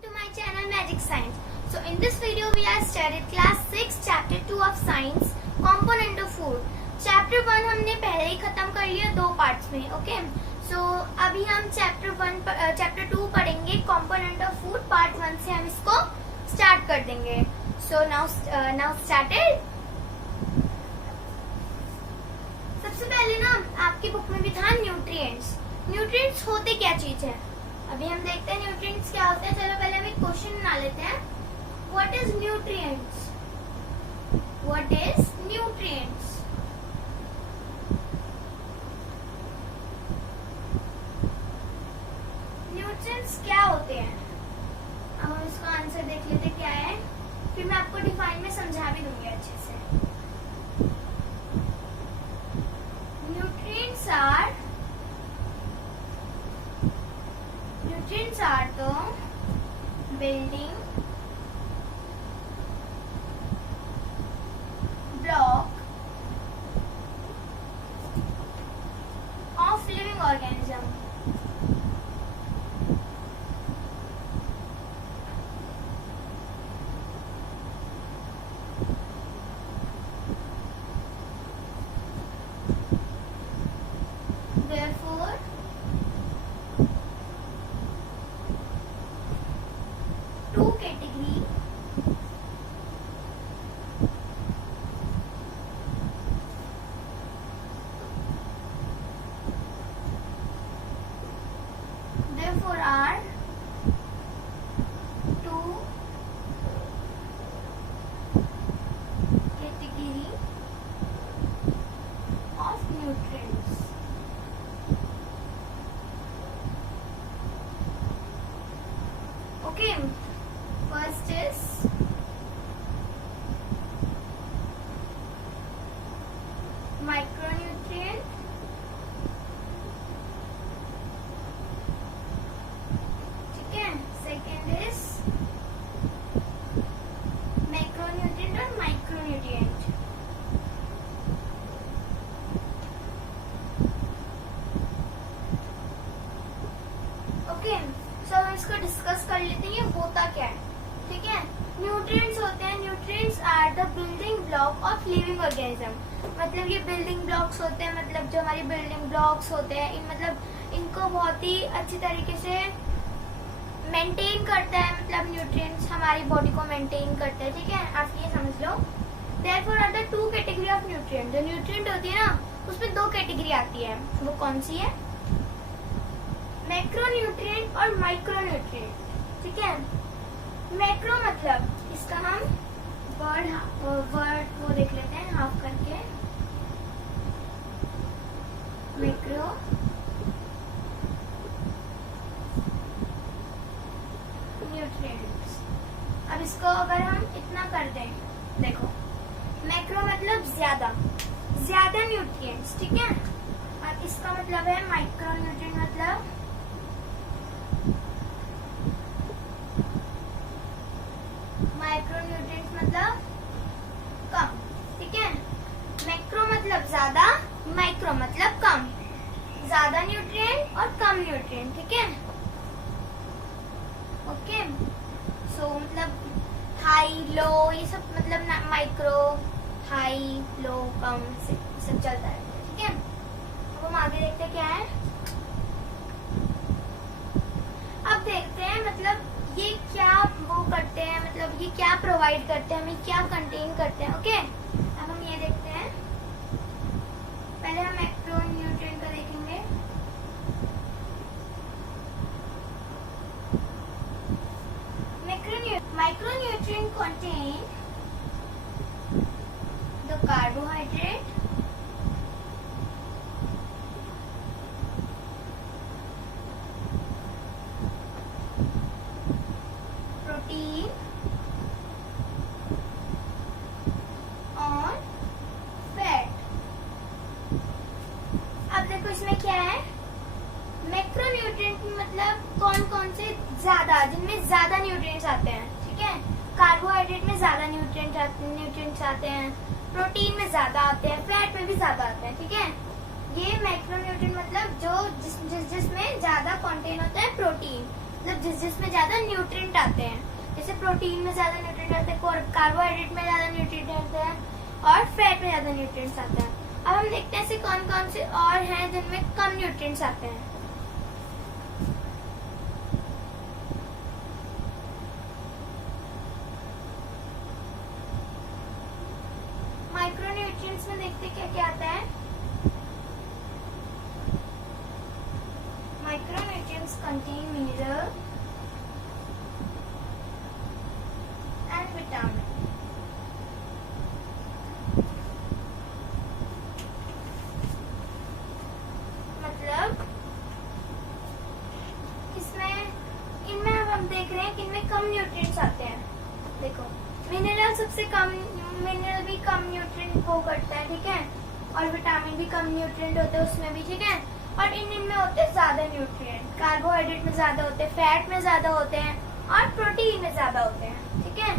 Welcome to my channel Magic Science. So in this video we are studied class 6 chapter 2 of science component of food. Chapter 1 हमने पहले ही खत्म कर लिया दो parts में. Okay so अभी हम चैप्टर 2 पढ़ेंगे component of food. पार्ट 1 से हम इसको स्टार्ट कर देंगे. So now started. सबसे पहले ना आपकी बुक में भी था न्यूट्रिएंट्स. न्यूट्रिएंट्स होते क्या चीज है अभी हम देखते हैं न्यूट्रिएंट्स क्या होते हैं. चलो पहले हम एक क्वेश्चन बना लेते हैं. What is nutrients? What is nutrients? Nutrients क्या होते हैं? अब हम इसका आंसर देख लेते क्या है, फिर मैं आपको डिफाइन में समझा भी दूंगी अच्छे से. Nutrients are the building block of living organism. Therefore, two category therefore are two category of nutrients. Okay, first is micronutrient, ठीक है. सेकेंड इज मैक्रोन्यूट्रिएंट और माइक्रोन्यूट्रिएंट. ओके सो हम इसको डिस्कस कर लेते हैं ये होता क्या है. ठीक है, न्यूट्रिएंट्स होते हैं. Nutrients are the building block of living organism. मतलब ये बिल्डिंग ब्लॉक्स होते हैं, मतलब जो हमारी बिल्डिंग ब्लॉक्स होते हैं इनको बहुत ही अच्छी तरीके से मेंटेन करता है. मतलब न्यूट्रिएंट्स हमारी बॉडी को मेंटेन करते हैं. ठीक है, आप ये समझ लो. Therefore are the two category of nutrient. जो न्यूट्रिएंट होती है ना उसमें दो कैटेगरी आती है. वो कौन सी है? मैक्रोन्यूट्रिएंट और माइक्रोन्यूट्रिएंट. ठीक है, मैक्रो मतलब इसका हम वर्ड वो देख लेते हैं हाफ करके. Macro nutrients. अब इसको अगर हम इतना कर दें, देखो मैक्रो मतलब ज्यादा न्यूट्रिएंट्स. ठीक है, और इसका मतलब है माइक्रोन्यूट्रिएंट मतलब माइक्रोन्यूट्रिएंट्स मतलब कम. ठीक है, मैक्रो मतलब ज्यादा, माइक्रो मतलब कम. ज्यादा न्यूट्रिएंट और कम न्यूट्रिएंट. ठीक है, ओके. सो मतलब हाई लो ये सब मतलब माइक्रो, हाई लो कम से सब चलता है. ठीक है, अब हम आगे देखते हैं क्या है. अब देखते हैं मतलब ये क्या वो करते हैं, मतलब ये क्या प्रोवाइड करते हैं, हमें क्या कंटेन करते हैं. ओके, अब हम ये देखते हैं. पहले हम मैक्रोन्यूट्रिएंट का देखेंगे. Micronutrient contain the carbohydrate, protein और fat. अब देखो इसमें क्या है. मैक्रोन्यूट्रिएंट मतलब कौन से ज्यादा, जिनमें ज्यादा न्यूट्रिएंट्स आते हैं. ठीक है, कार्बोहाइड्रेट में ज्यादा न्यूट्रिएंट्स आते हैं, प्रोटीन में ज्यादा आते हैं, फैट में भी ज्यादा आते हैं. ठीक है, ये मैक्रोन्यूट्रिएंट मतलब जो जिसमें ज्यादा कंटेन होता है प्रोटीन. मतलब जिसमें ज्यादा न्यूट्रिएंट आते हैं, जैसे प्रोटीन में ज्यादा न्यूट्रिएंट आते हैं, कार्बोहाइड्रेट में ज्यादा न्यूट्रिएंट आते हैं और फैट में ज्यादा न्यूट्रिएंट्स आते हैं। अब हम देखते हैं ऐसे कौन कौन से और हैं जिनमें कम न्यूट्रिएंट्स आते हैं। माइक्रोन्यूट्रिएंट्स में देखते क्या क्या आता है। Micronutrients contain mineral and vitamin. मतलब इनमें हम देख रहे हैं कि इनमें कम न्यूट्रिएंट्स आते हैं। देखो मिनरल सबसे कम, मिनरल भी कम न्यूट्रिएंट को करता है, ठीक है, और विटामिन भी कम न्यूट्रिएंट होते हैं उसमें भी, ठीक है। और इनमें होते हैं ज्यादा न्यूट्रिएंट, कार्बोहाइड्रेट में ज्यादा होते हैं, फैट में ज्यादा होते हैं और प्रोटीन में ज्यादा होते हैं, ठीक है।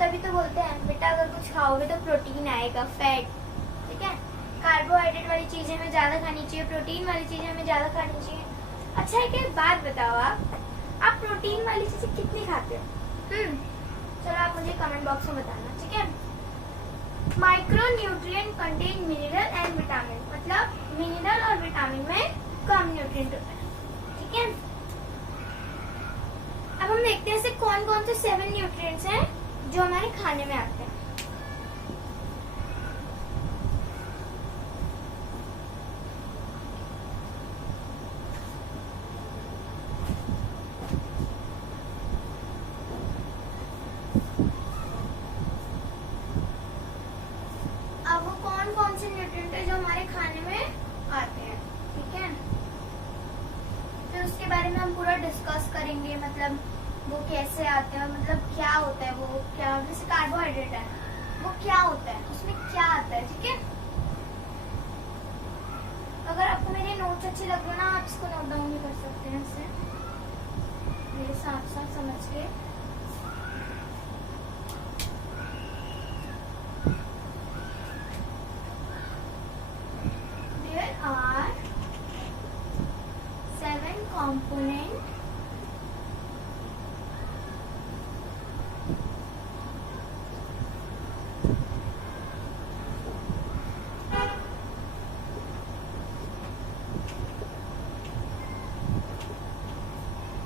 तभी तो बोलते हैं बेटा अगर कुछ खाओगे तो प्रोटीन आएगा, फैट, ठीक है। कार्बोहाइड्रेट वाली चीजें हमें ज्यादा खानी चाहिए, प्रोटीन वाली चीजें हमें ज्यादा खानी चाहिए। अच्छा है, एक बात बताओ, आप प्रोटीन वाली चीजें कितनी खाते हो? चलो आप मुझे कमेंट बॉक्स में बताना, ठीक है। Micronutrient contain mineral and vitamin, मतलब मिनरल और विटामिन में कम न्यूट्रिएंट होता है, ठीक है। अब हम देखते हैं ऐसे कौन कौन से 7 न्यूट्रिएंट्स हैं जो हमारे खाने में आते हैं। अब वो कौन कौन से न्यूट्रिएंट है जो हमारे खाने में आते हैं, ठीक है। तो उसके बारे में हम पूरा डिस्कस करेंगे, मतलब वो कैसे आते हैं, मतलब क्या होता है वो, क्या जैसे कार्बोहाइड्रेट है वो क्या होता है, उसमें क्या आता है, ठीक है। अगर आपको मेरे नोट्स अच्छे लग रहे हो ना, आप इसको नोट डाउन भी कर सकते हैं इससे, मेरे साथ साथ समझ के। There are 7 components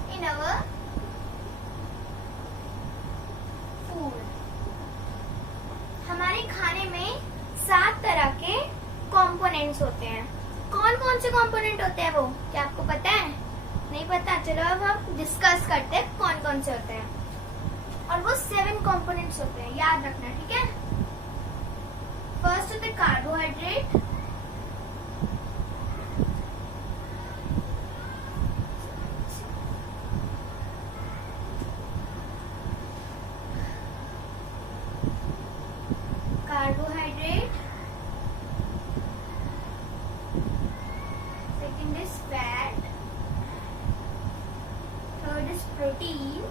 in our food। हमारे खाने में 7 तरह के कंपोनेंट्स होते हैं। कौन कौन से कंपोनेंट होते हैं वो, क्या आपको पता है? नहीं पता? चलो अब हम डिस्कस करते हैं कौन कौन से होते हैं। और वो 7 कंपोनेंट्स होते हैं, याद रखना, ठीक है। फर्स्ट होते carbohydrate, carbohydrate, second is fat, third is protein,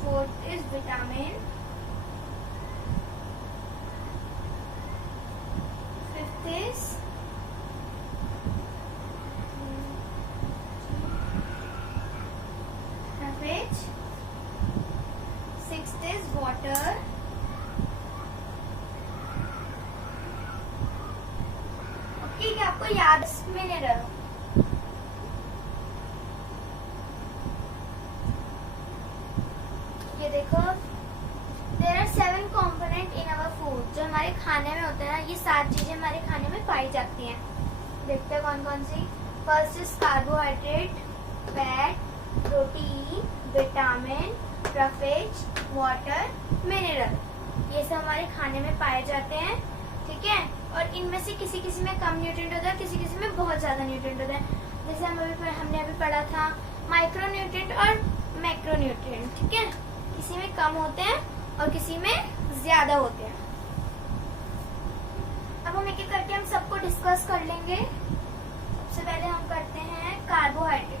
fourth is vitamin, fifth is cabbage, sixth is water, ठीक है, आपको याद मिनरल। ये देखो, there are 7 component in our food, जो हमारे खाने में होते हैं ना, ये 7 चीजें हमारे खाने में पाई जाती हैं। देखते हैं कौन कौन सी। First is carbohydrate, fat, protein, vitamin, प्रोफेज, वाटर, मिनरल, ये सब हमारे खाने में पाए जाते हैं, ठीक है। और इनमें से किसी किसी में कम न्यूट्रिएंट होता है, किसी किसी में बहुत ज्यादा न्यूट्रिएंट होता है। जैसे हमने अभी पढ़ा था माइक्रोन्यूट्रिएंट और मैक्रोन्यूट्रिएंट, ठीक है। किसी में कम होते हैं और किसी में ज्यादा होते हैं। अब हम एक एक करके हम सबको डिस्कस कर लेंगे। सबसे पहले हम करते हैं कार्बोहाइड्रेट को।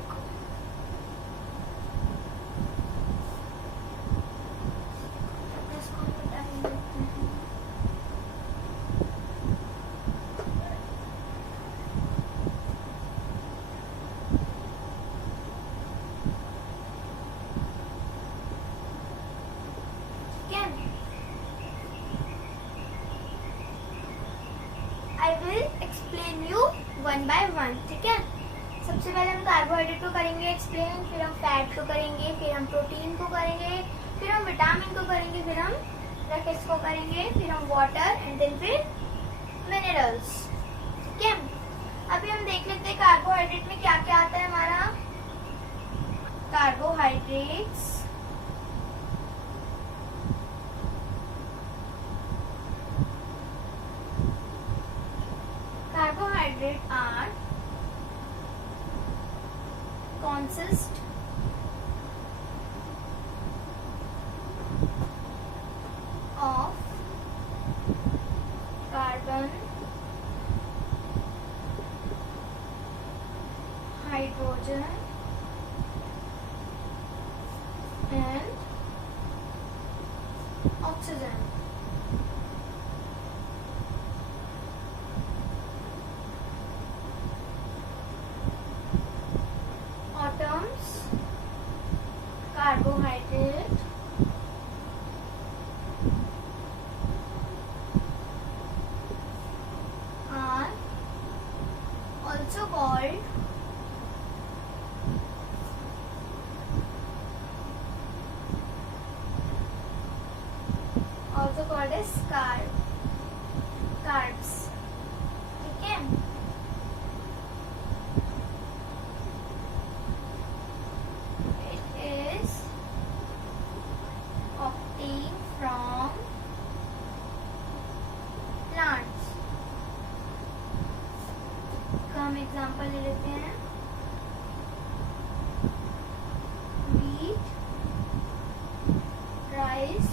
वन बाय वन, ठीक है। सबसे पहले हम कार्बोहाइड्रेट को करेंगे एक्सप्लेन, फिर हम फैट को करेंगे, फिर हम प्रोटीन को करेंगे, फिर हम विटामिन को करेंगे, फिर हम रैकेट्स को करेंगे, फिर हम वाटर एंड देन फिर मिनरल्स, ठीक है। अभी हम देख लेते हैं कार्बोहाइड्रेट में क्या क्या आता है हमारा। Carbohydrates are consist of carbon, hydrogen and oxygen. Atoms, carbohydrate, are also called as carbs, ठीक है। It is obtained from plants। का हम एग्जांपल ले लेते हैं, wheat, rice,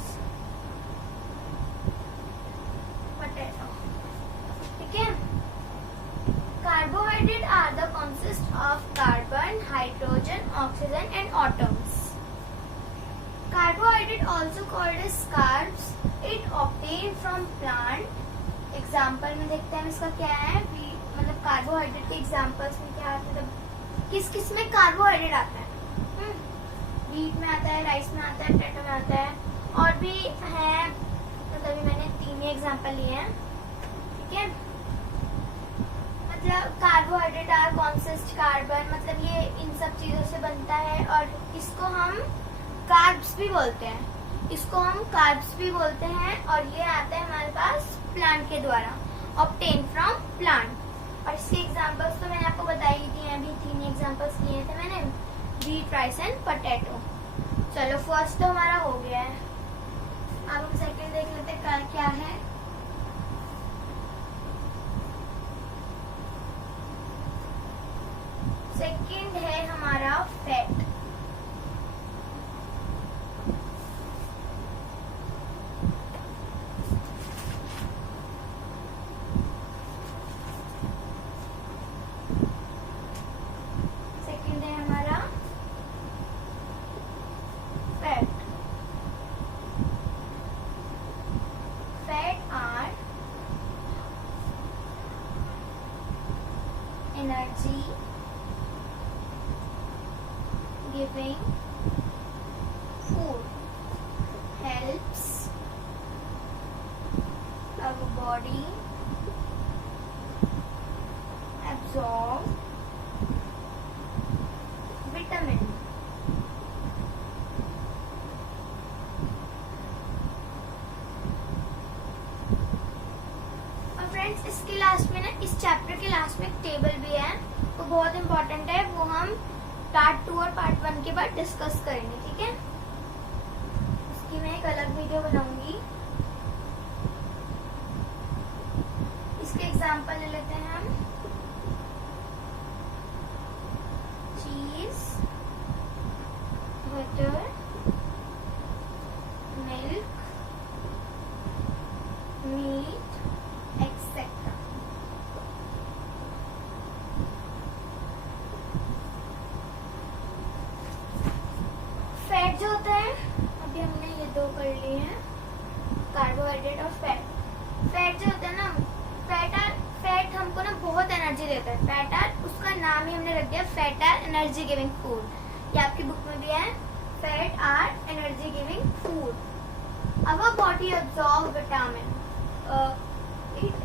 Carbohydrates are the consist of carbon, hydrogen, oxygen and atoms. Carbohydrate also called as carbs. It obtained from plant. Example में देखते हैं इसका क्या है, मतलब कार्बोहाइड्रेट के एग्जाम्पल्स में क्या आता है, किस किस में कार्बोहाइड्रेट आता है। व्हीट में आता है, राइस में आता है, पोटैटो में आता है, और भी है, मतलब अभी मैंने 3 ही एग्जाम्पल लिए हैं, ठीक है। मतलब कार्बोहाइड्रेट आर कॉन्सिस्ट कार्बन, मतलब ये इन सब चीजों से बनता है, और इसको हम कार्ब्स भी बोलते हैं, इसको हम कार्ब्स भी बोलते हैं, और ये आता है हमारे पास प्लांट के द्वारा, ऑब्टेन फ्रॉम प्लांट। और इसके एग्जांपल्स तो मैंने आपको बताई ही दिए, अभी 3 एग्जांपल्स लिए थे मैंने, व्हीट, राइस एंड पोटैटो। चलो फर्स्ट तो हमारा हो गया है, अब हम सेकंड देख लेते हैं क्या है। सेकंड है हमारा फैट। सेकंड है हमारा fat. Fat are energy giving food, helps our body absorb vitamin। और फ्रेंड्स इसके लास्ट में ना, इस चैप्टर के लास्ट में एक टेबल भी है, वो बहुत इंपॉर्टेंट है, वो हम पार्ट 2 और पार्ट 1 के बाद डिस्कस करेंगे, ठीक है। इसकी मैं एक अलग वीडियो बनाऊंगी। इसके एग्जांपल ले लेते हैं हम, cheese, butter, milk, meat etcetera. Fat जो होता है, अभी हमने ये 2 कर लिए हैं, कार्बोहाइड्रेट और फैट। फैट जो होता है ना, फैट हमको ना बहुत एनर्जी देता है। फैट आर, उसका नाम ही हमने रख दिया fat are energy giving food. ये आपकी बुक में भी है, fat are energy giving food. Our body absorb vitamin, it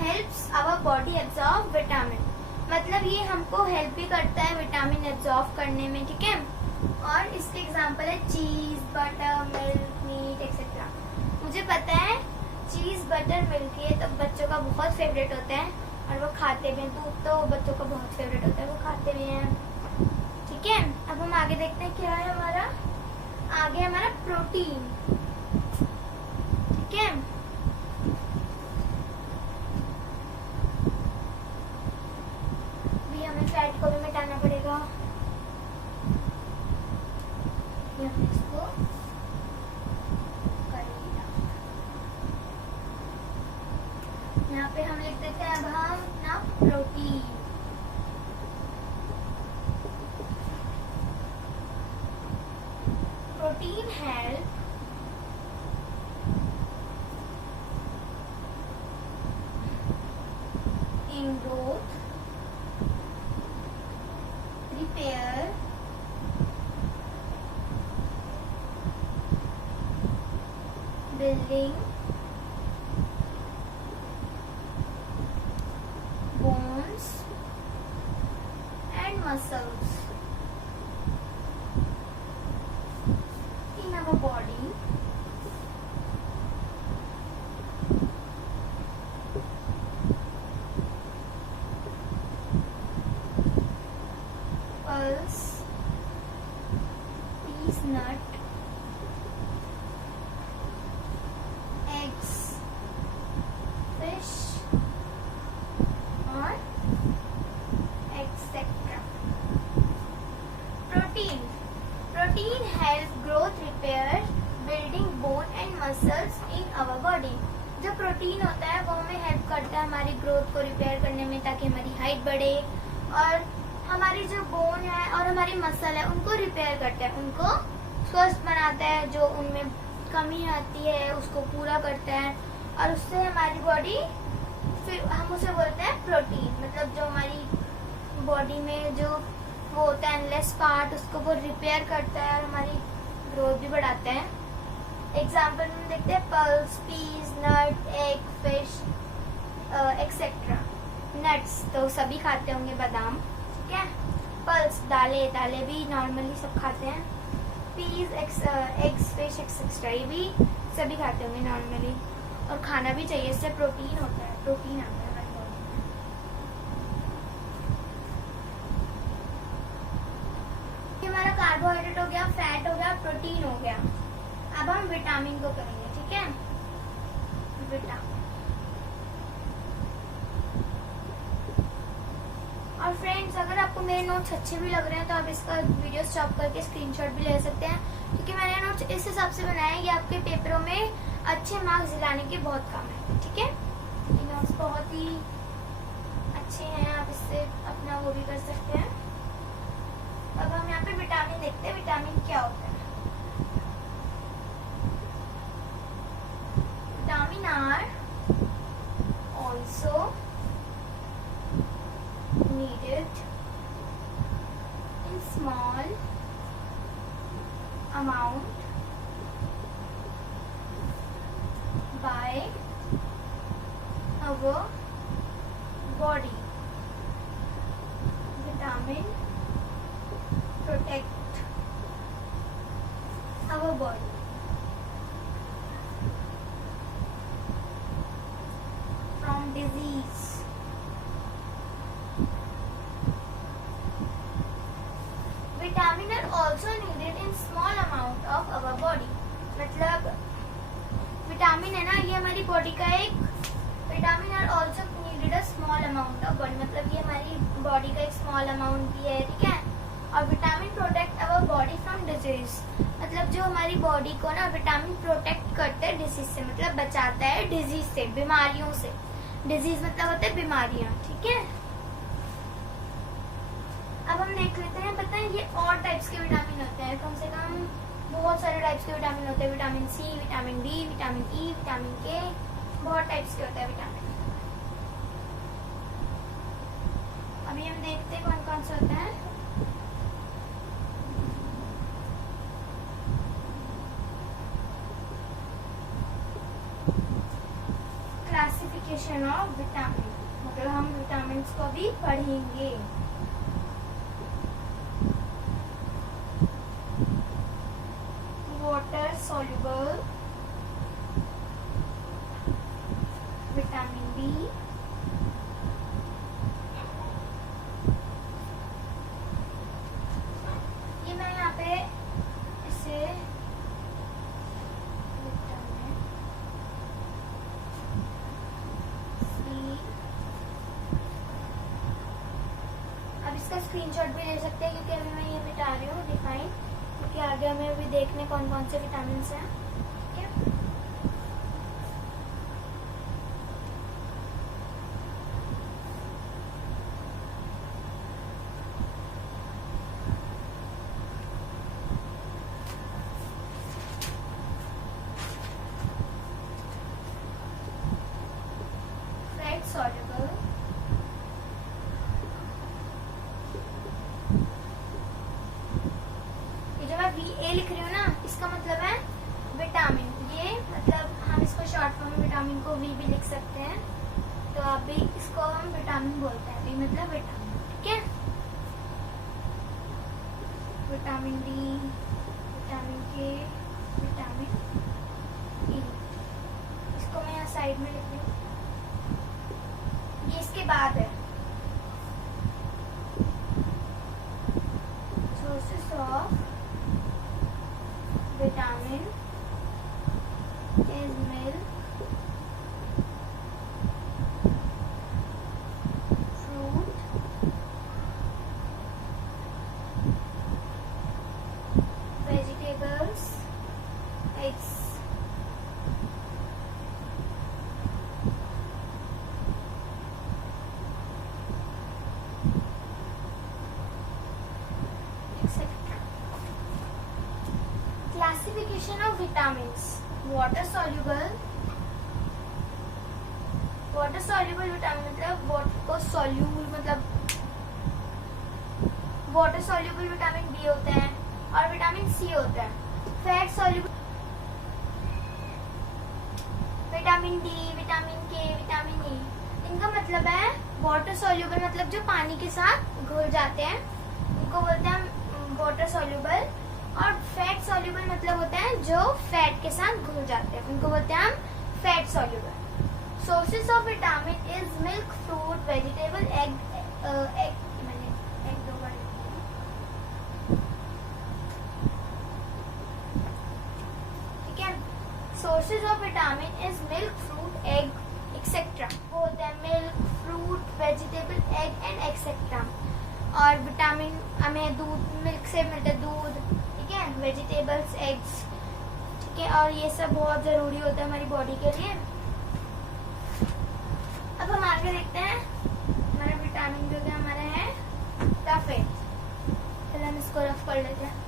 helps our body absorb vitamin. मतलब ये हमको हेल्प भी करता है विटामिन एब्जॉर्ब करने में, ठीक है। और इसके एग्जांपल है चीज, बटर, मिल्क, मीट एक्सेट्रा। मुझे पता है चीज, बटर, मिल्क ये तो बच्चों का बहुत फेवरेट होता है और वो खाते भी हैं। दूध तो बच्चों का बहुत फेवरेट होता है, वो खाते भी हैं, ठीक है। अब हम आगे देखते हैं क्या है हमारा। आगे हमारा प्रोटीन, ठीक है। भी हमें फैट को भी मिटाना पड़ेगा। इसको कर लिया। यहाँ पे हम लिख देते हैं अब हम अपना protein. Protein help in growth, repair, building bones and muscles in our body. Pulse, peas nut, eggs, fish और etc. Protein. Protein help growth, repair, building bone and muscles in our body. जो protein होता है वो हमें help करता है हमारी growth को रिपेयर करने में, ताकि हमारी हाइट बढ़े, और हमारी जो बोन है और हमारी मसल है उनको रिपेयर करता है, उनको स्वस्थ बनाता है, जो उनमें कमी आती है उसको पूरा करता है, और उससे हमारी बॉडी, फिर हम उसे बोलते हैं प्रोटीन। मतलब जो हमारी बॉडी में जो वो होता है एनलेस पार्ट, उसको वो रिपेयर करता है और हमारी ग्रोथ भी बढ़ाता है। एग्जाम्पल में देखते हैं पल्स, पीस, नट, एग, फिश एक्सेट्रा। नट्स तो सभी खाते होंगे, बादाम, ठीक है। पल्स दालें, दालें भी नॉर्मली सब खाते हैं। पीस, एग्स, फिश एक्सेट्रा ये भी सभी खाते होंगे नॉर्मली, और खाना भी चाहिए, इससे प्रोटीन होता है, प्रोटीन आता है हमारी बॉडी में। ये हमारा कार्बोहाइड्रेट हो गया, फैट हो गया, प्रोटीन हो गया। अब हम विटामिन को करेंगे, ठीक है। विटामिन, और फ्रेंड्स अगर आपको मेरे नोट्स अच्छे भी लग रहे हैं तो आप इसका वीडियो स्टॉप करके स्क्रीनशॉट भी ले सकते हैं, क्योंकि मैंने नोट्स इस हिसाब से बनाए कि आपके पेपरों में अच्छे मार्क्स दिलाने के बहुत काम है, ठीक है। ये नोट्स बहुत ही अच्छे हैं, आप इससे अपना वो भी कर सकते हैं। अब हम यहाँ पे विटामिन देखते हैं, विटामिन क्या होता है। Vitamin are also needed in small amount by our body. Vitamin protect our body from disease. Vitamin are also needed in small amount of our body. मतलब विटामिन है ना, ये हमारी बॉडी का एक, vitamin are also needed a small amount of body, मतलब ये हमारी बॉडी का एक स्मॉल अमाउंट भी है, ठीक है। और vitamin protect our body from disease, मतलब जो हमारी बॉडी को ना विटामिन प्रोटेक्ट करते हैं डिजीज से, मतलब बचाता है डिजीज से, बीमारियों से। डिजीज मतलब होते हैं बीमारियां, ठीक है। अब हम देख लेते हैं, पता है ये और टाइप्स के विटामिन होते हैं, कम से कम बहुत सारे टाइप्स के विटामिन होते हैं। Vitamin C, vitamin D, vitamin E, vitamin K, बहुत टाइप्स के होते हैं विटामिन। अभी हम देखते हैं कौन कौन से होते हैं। क्लासिफिकेशन ऑफ विटामिन, मतलब हम विटामिन्स को भी पढ़ेंगे। वाटर सॉल्युबल विटामिन बी, ये मैं यहाँ पे इसे विटामिन सी, अब इसका स्क्रीनशॉट भी ले सकते हैं क्योंकि अभी मैं ये मिटा रही हूँ डिफाइन, क्योंकि आगे हमें अभी देखने कौन कौन से विटामिन हैं। ठीक है, फैट सॉल्युबल, ये जो मैं VA लिख रही हूँ ना, इसका मतलब है विटामिन, ये मतलब हम इसको शॉर्ट फॉर्म में विटामिन को V भी लिख सकते हैं, तो आप भी इसको हम विटामिन बोलते हैं, V मतलब विटामिन। ठीक है, vitamin D, vitamin K, vitamin E, इसको मैं यहाँ साइड में लिख रही हूँ, ये इसके बाद है। Sources of vitamin is milk, fruit, vegetables, eggs. etc. Classification of vitamins. Water soluble vitamin मतलब वाटर को सॉल्यूबल, मतलब वाटर सॉल्युबल विटामिन बी होते हैं और विटामिन सी होता है। Fat soluble vitamin D, vitamin के, विटामिन ई, इनका मतलब है वाटर सॉल्युबल मतलब जो पानी के साथ घुल जाते हैं उनको बोलते हैं वाटर सॉल्युबल, और फैट सॉल्युबल मतलब होते हैं जो फैट के साथ घुल जाते हैं, उनको बोलते हैं हम fat soluble. Sources of vitamin is milk, fruit, vegetable, egg, दो बार ठीक है। Sources of vitamin is milk, fruit, egg etcetera, वो होते हैं milk, fruit, vegetable, egg and etcetera. और विटामिन हमें दूध, मिल्क से मिलता है दूध, ठीक है, वेजिटेबल्स, एग्स, ठीक है, और ये सब बहुत जरूरी होता है हमारी बॉडी के लिए। अब हम आगे देखते हैं हमारा विटामिन जो क्या हमारा है रफ है, पहले हम इसको रफ कर लेते हैं।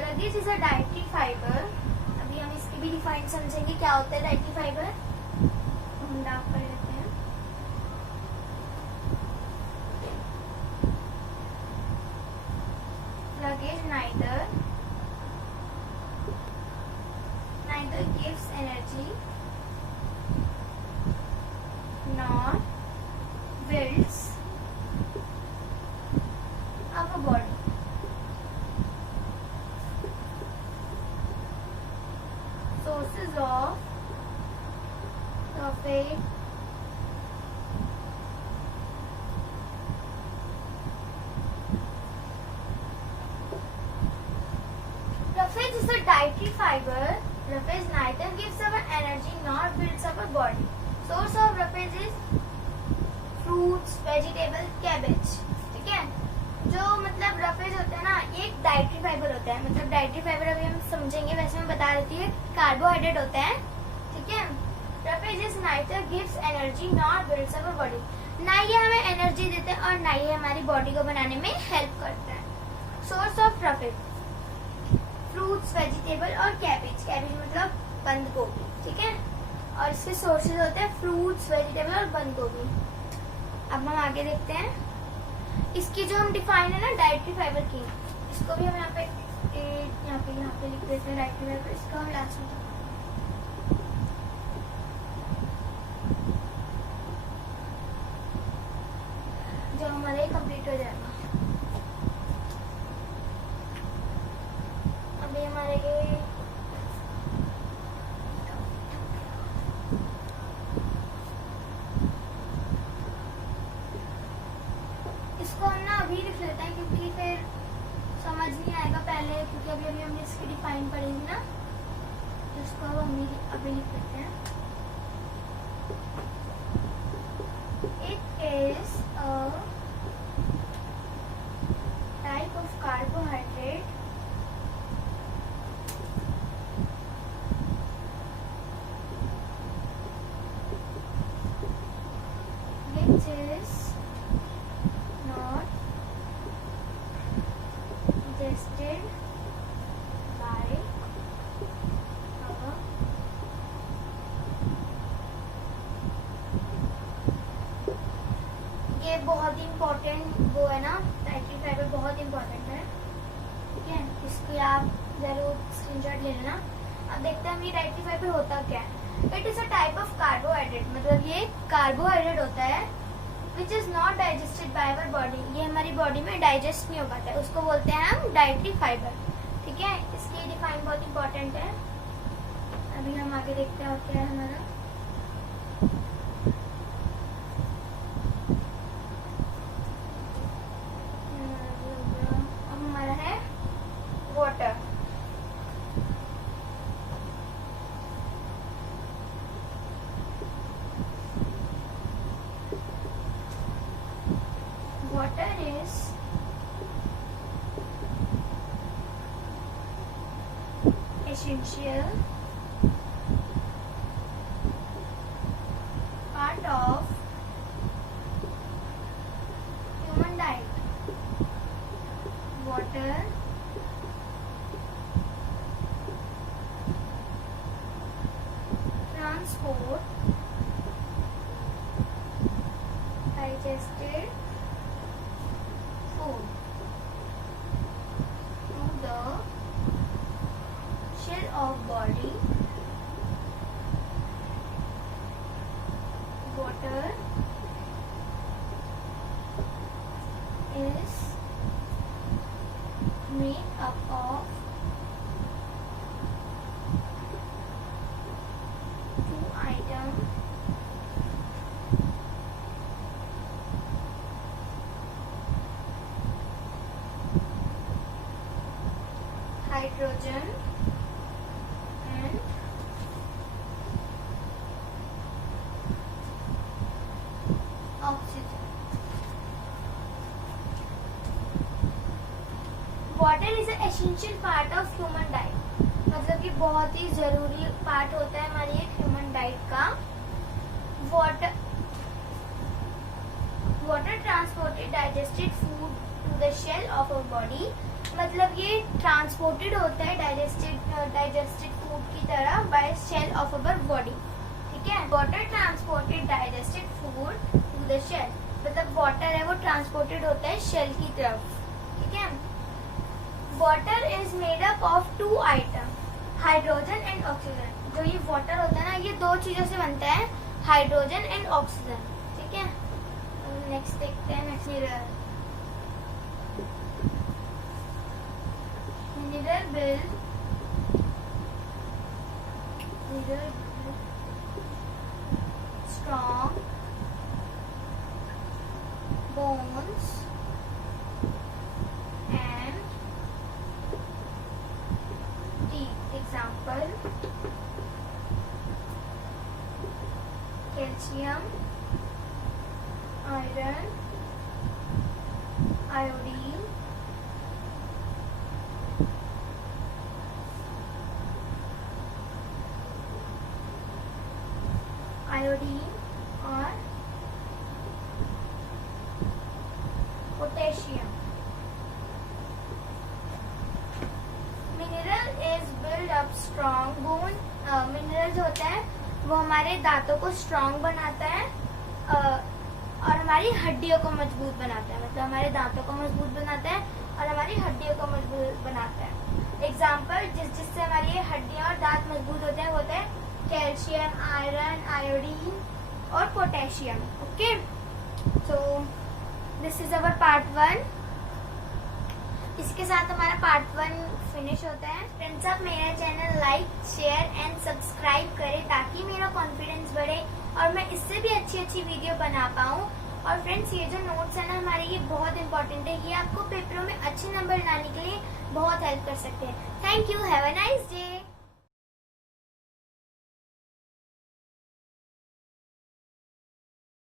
रगेज इज अ डाइटरी फाइबर। अभी हम इसकी भी डिफाइन समझेंगे क्या होता है डाइटरी फाइबर, हम डार्क कर लेते हैं। Luggage neither gives energy nor builds our body. Sources of profit a dietary fiber, roughage neither gives our energy nor builds our body. Source of roughage is fruits, vegetable, cabbage. ठीक है, जो मतलब roughage होता है ना, ये एक dietary fiber होता है. मतलब dietary fiber अभी हम समझेंगे, वैसे मैं बता देती हूँ, कार्बोहाइड्रेट होता है. ठीक है, roughage is neither gives energy nor builds our body. ना ये हमें एनर्जी देते हैं और ना ये हमारी बॉडी को बनाने में हेल्प करता है. Source of roughage, fruits, vegetable और कैबेज. कैबेज मतलब बंद गोभी. ठीक है, और इसके सोर्सेज होते हैं फ्रूट्स, वेजिटेबल और बंद गोभी. अब हम आगे देखते हैं. इसकी जो हम डिफाइन है ना डाइटरी फाइबर की, इसको भी हम यहाँ पे लिख देते हैं डाइटरी फाइबर. इसका हम लास्ट में जो हमारा कंप्लीट हो जाएगा. अभी हमारे इसको हम ना अभी लिख लेते हैं क्योंकि फिर समझ नहीं आएगा पहले, क्योंकि अभी हमने इसकी डिफाइन पढ़ेंगे ना, तो इसको हम अभी लिख लेते हैं. It is a type of carbohydrate which is not digested by our ये बहुत ही इम्पोर्टेंट वो है ना, डाइटरी फाइबर बहुत इम्पोर्टेंट है. ठीक है, इसको आप जरूर स्क्रीनशॉट ले लेना. अब देखते हैं ये डाइटरी फाइबर होता क्या है. It is a type of carbohydrate, मतलब ये कार्बोहाइड्रेट होता है which is not digested by our body. ये हमारी बॉडी में डाइजेस्ट नहीं हो पाता है, उसको बोलते हैं हम डाइटरी फाइबर. ठीक है, इसकी डिफाइन बहुत इंपॉर्टेंट है. अभी हम आगे देखते हैं और क्या है हमारा. अब हमारा है water. Water is essential part of human diet. Water transport digested food to the shell of body. Water is made up of two items. Hydrogen and oxygen. Water is an essential part of human diet. मतलब कि बहुत ही जरूरी part होता है हमारी एक human diet का. Water transported digested food to the shell of our body. मतलब ये ट्रांसपोर्टेड होता है डाइजेस्टेड फूड की तरह by shell of our body. ठीक है, water transported digested food to the shell, मतलब वाटर है वो ट्रांसपोर्टेड होता है शेल की तरफ. ठीक है, water is made up of two item, hydrogen and oxygen. जो ये वाटर होता है ना, ये दो चीजों से बनता है, हाइड्रोजन एंड ऑक्सीजन. ठीक है, नेक्स्ट देखते हैं. Next mineral build strong bones and teeth. Example calcium, iron, iodine, और potassium. Mineral is build up strong bone. Minerals होते हैं वो हमारे दांतों को स्ट्रॉन्ग बनाता है और हमारी हड्डियों को मजबूत बनाता है। मतलब हमारे दांतों को मजबूत बनाता है और हमारी हड्डियों को मजबूत बनाता है। एग्जाम्पल जिससे हमारी ये हड्डियां और दांत मजबूत होते हैं कैल्शियम, आयरन, आयोडीन और potassium. Okay, so this is our part 1। इसके साथ हमारा पार्ट 1 फिनिश होता है। फ्रेंड्स, आप मेरा channel like, share and subscribe करें ताकि मेरा कॉन्फिडेंस बढ़े और मैं इससे भी अच्छी अच्छी वीडियो बना पाऊँ। और फ्रेंड्स, ये जो नोट्स है ना हमारे, ये बहुत इंपॉर्टेंट है। ये आपको पेपरों में अच्छे नंबर लाने के लिए बहुत हेल्प कर सकते हैं। Thank you, have a nice day.